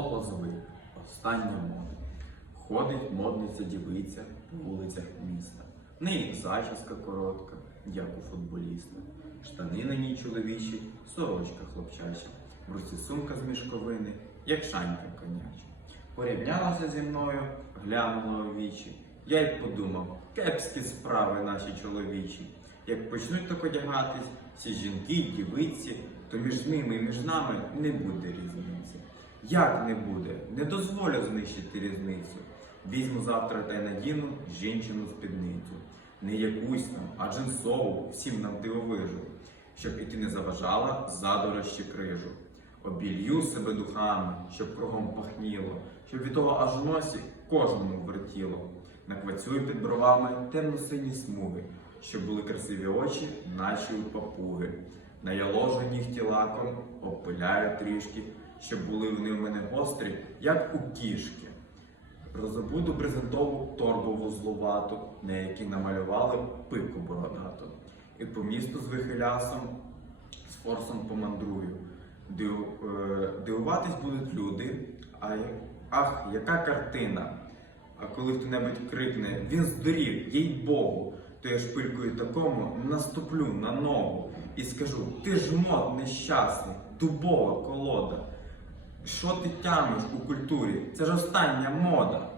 Глазовий. Остання мода. Ходить модниця дівиця по вулицях міста. В неї зачіска коротка, як у футболіста. Штани на ній чоловічі, сорочка хлопчача. В руці сумка з мішковини, як шанька коняча. Порівнялася зі мною, глянула у вічі. Я й подумав, кепські справи наші чоловічі. Як почнуть так одягатись всі жінки й дівиці, то між ними і між нами не буде різниці. Як не буде? Не дозволю знищити різницю. Візьму завтра та й надіну жінчину спідницю. Не якусь там, а джинсову, всім нам дивовижу, щоб і ти не заважала задорожчі крижу. Обілью себе духами, щоб кругом пахніло, щоб від того аж носі кожному вертіло. Наквацюю під бровами темно-сині смуги, щоб були красиві очі, наче у папуги. Наяложу нігті лаком, обпиляю трішки, щоб були вони в мене гострі, як у кішки. Розобуду брезентову торбу вузлувату, на якій намалювали пику бородату. І по місту з вихилясом, з форсом помандрую. Е, дивуватись будуть люди. А, ах, яка картина! А коли хто-небудь крикне, він здурів, їй Богу, то я шпилькою такому наступлю на ногу і скажу: ти ж мод нещасний, дубова колода. Що ти тямиш у культурі? Це ж остання мода.